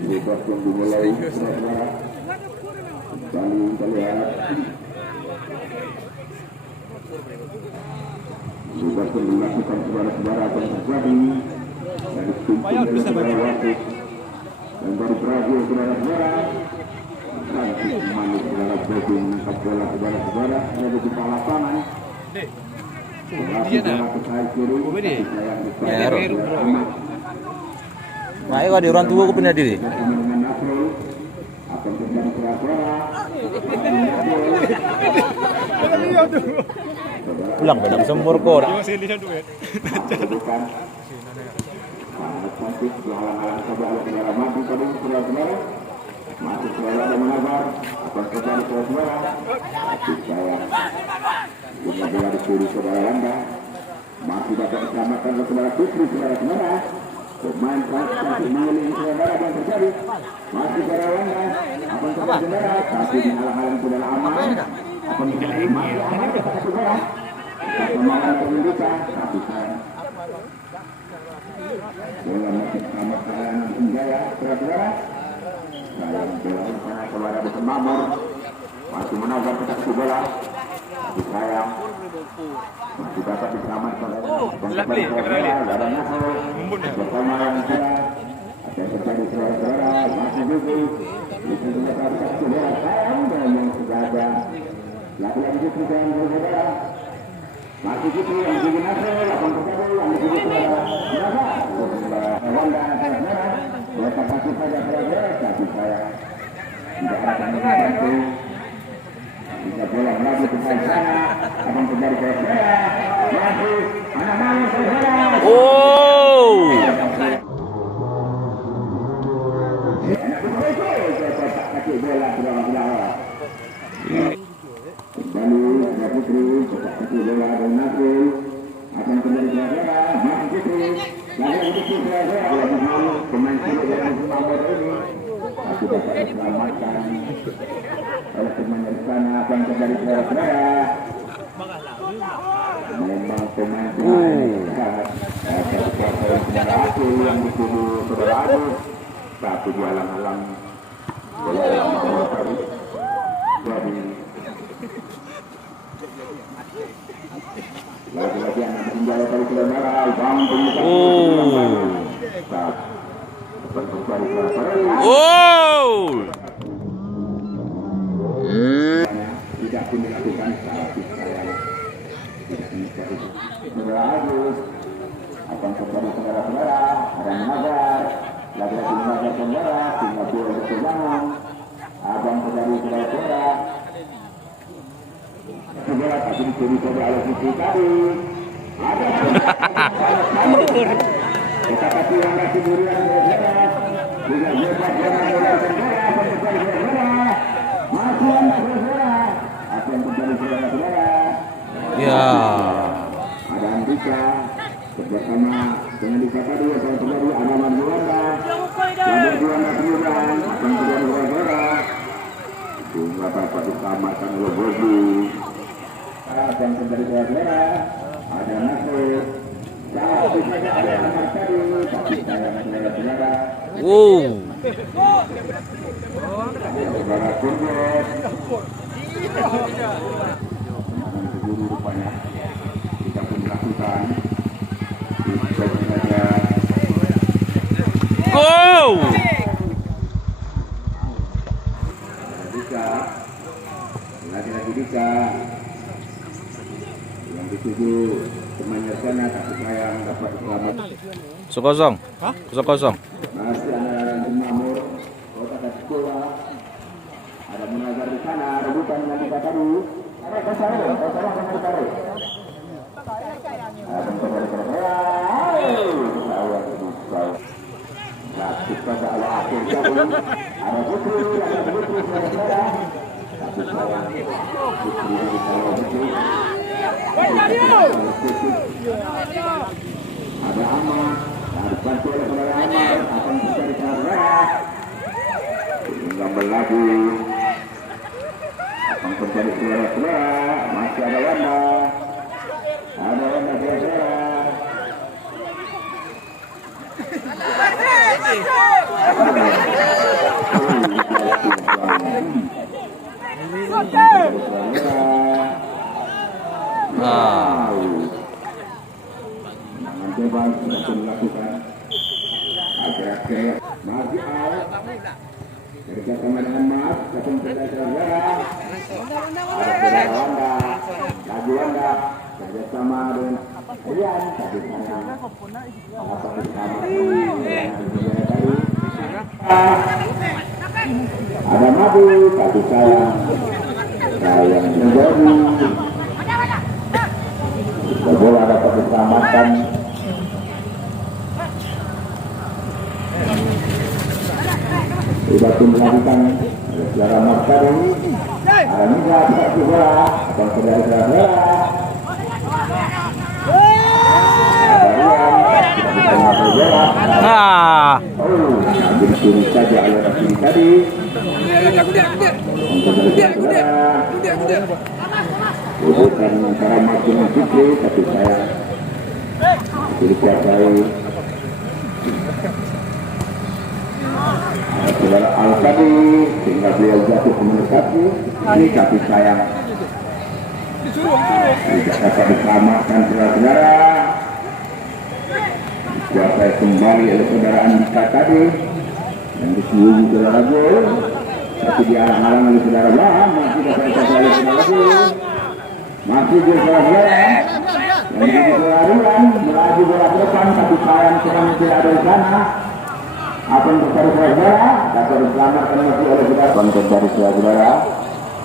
bebas yang dimulai saudara-saudara. Kembali kita lihat bebas yang dilakukan saudara-saudara akan terjadi dari pimpin saudara wasit dan baru berakhir saudara-saudara. Francis manis saudara Bobi menangkap bola saudara-saudara ada di kepala lapangan. Nah, ini di orang tua aku pindah diri. Pulang benar sempur kor. Masih selalu ada mengabar akan kembali saudara. Bunga bola dicuri saudara Landa. Masih dapat diselamatkan oleh saudara Putri saudara-saudara. Pemain transfer mengelilingi saudara yang terjadi. Masih saudara Landa akan kembali saudara. Tapi dihalang-halang saudara aman. Akan terjadi masih aman kepada saudara. Kemauan pendidikan. Tapi bola masih sama saudara Jaya saudara-saudara. Sayang bola sana kepada Bukan Mamur. Masih menabrak ke bola. Tapi sayang masih dapat diselamatkan ada Nasr bersama yang saudara ada terjadi saudara-saudara masih duduk itu mendapat saudara sayang dan yang sudah ada lagi-lagi Putri dan saudara masih Putri yang juga Nasr akan terjadi yang juga saudara Wanda saudara letak masih saja saudara tapi sayang tidak akan membantu. Bisa bola lagi ke sana akan terjadi saudara masih anak-anak saudara. Bola kembali ada Putri cetak kaki bola dari Nasrul akan kembali saudara masih Putri lagi untuk saudara pemain cilik yang Mamor ini masih dapat diselamatkan oleh pemain di sana akan kembali saudara. Memang pemain sangat saudara aku yang dituduh saudara Agus tapi dihalang-halang bola yang Mamor tadi jadi lagi-lagi anak tinggal dari saudara bang tidak pun dilakukan tapi saya tidak menyukai saudara Agus akan kembali saudara-saudara ada mengajar lagi-lagi mengajar saudara sehingga bola berkejangan abang kembali saudara-saudara saudara tapi dicuri saudara oleh Putri tadi ada kita kasih yang kasih durian saudara tidak hebat dengan bola saudara kembali saudara masih anak saudara akan kembali saudara-saudara Ya. Ada Andika bersama dengan Dika tadi akan terjadi Anaman Juanda dan Juanda kemudian akan terjadi saudara juga dapat diselamatkan oleh Bobi akan terjadi saudara ada Nasir tapi saja ada anak tadi tapi sayang saudara-saudara saudara Kurdos guru rupanya kita pun lakukan saja Dika lagi-lagi Dika yang dituju temannya sana tapi sayang dapat selamat kosong. masih anak-anak Mamur kota dan sekolah ada mengajar di sana rebutan dengan Dika tadi ada kesalahan kita ada akhir ada Putri saudara tapi saya Putri ada Ahmad harus bantu oleh saudara Ahmad akan mencari saudara gambar lagi akan terjadi saudara masih ada Wanda saudara Ah. Coba untuk melakukan akhir-akhir masih out kerjasama dengan Mas ketemu saudara ada Wanda lagi Wanda kerjasama dengan Rian tadi sana apa bersama ada Madu tapi sayang menjadi bola dapat diselamatkan. Sudah tim melakukan secara markah ada juga seperti bola atau saudara-saudara ambil kiri saja aliran kiri tadi bukan antara Martin dan Fikri tapi saya dikuasai saudara Al tadi sehingga beliau jatuh mendekati ini tapi sayang tidak dapat diselamatkan saudara-saudara dikuasai kembali oleh saudara Andika tadi yang disebut saudara gol tapi dihalang-halang oleh saudara Waham masih dapat dikuasai oleh saudara gol masih gol saudara yang menjadi saudara Rulan melaju bola ke depan tapi sayang sedang tidak ada di sana. Apa yang terjadi saudara dapat diselamatkan masih oleh saudara konten dari saudara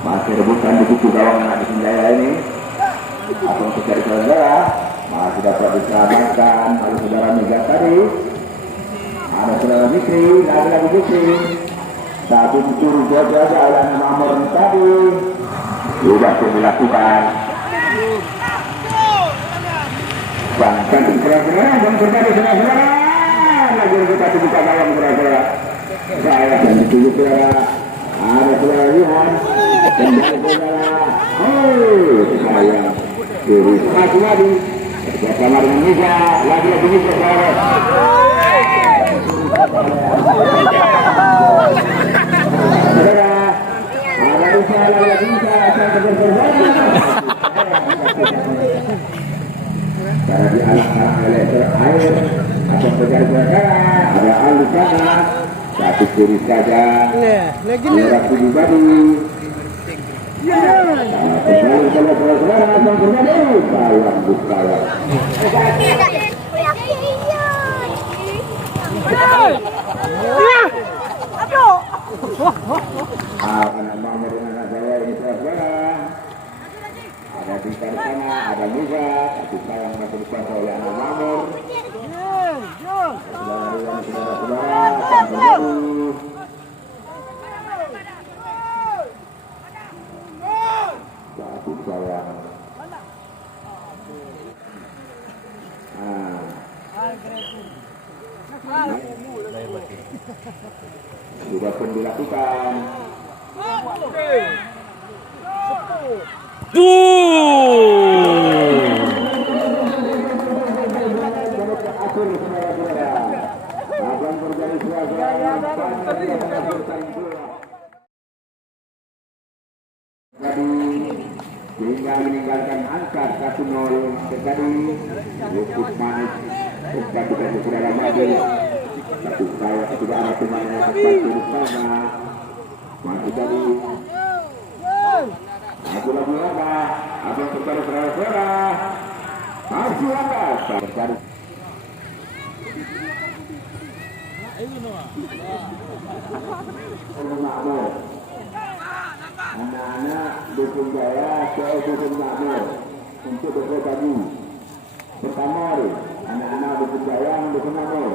masih rebutan di kuku gawang anak Sinjaya ini. Apa yang terjadi saudara masih dapat diselamatkan oleh saudara Mega tadi. Ada saudara Fikri lagi Fikri satu dicuri jaga oleh nama Amor tadi sudah dilakukan. Bahkan saudara yang terjadi saudara lagi kita buka dalam saudara saya dan dituju saudara ada saudara Yuhan dan dari saudara saya kiri masih lagi bersama dengan Mega lagi-lagi Mega saudara ada Isa lagi Isa akan cara dialah-alah oleh air atau saudara-saudara ada alu sana satu kiri saja merah pribadi kembali kalau saudara akan kembali sayang bukalah anak mama dengan anak saya ini saudara ada di sana ada juga tapi sayang masih dikuasai oleh anak mamur saudara-saudara tapi sayang sudah pun dilakukan sehingga meninggalkan angka 1-0 terjadi cukup manis kita saudara maju tapi saya tidak ada teman yang seperti bersama masih tadi aku lagi apa abang saudara-saudara masih apa terjadi anak-anak dukun jaya ke dukun makmur untuk dukun tadi pertama anak-anak dukun jaya dukun makmur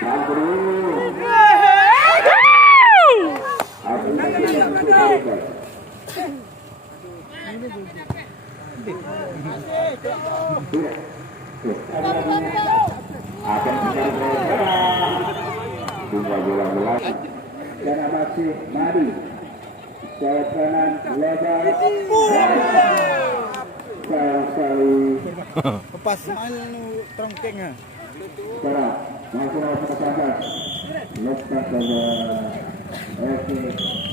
santri akan tinggal bola-bola dan masih madu sayap kanan lebar sekali Lepas main trongkeng ah. sekarang Masih ada 19. Lepas saja. Oke.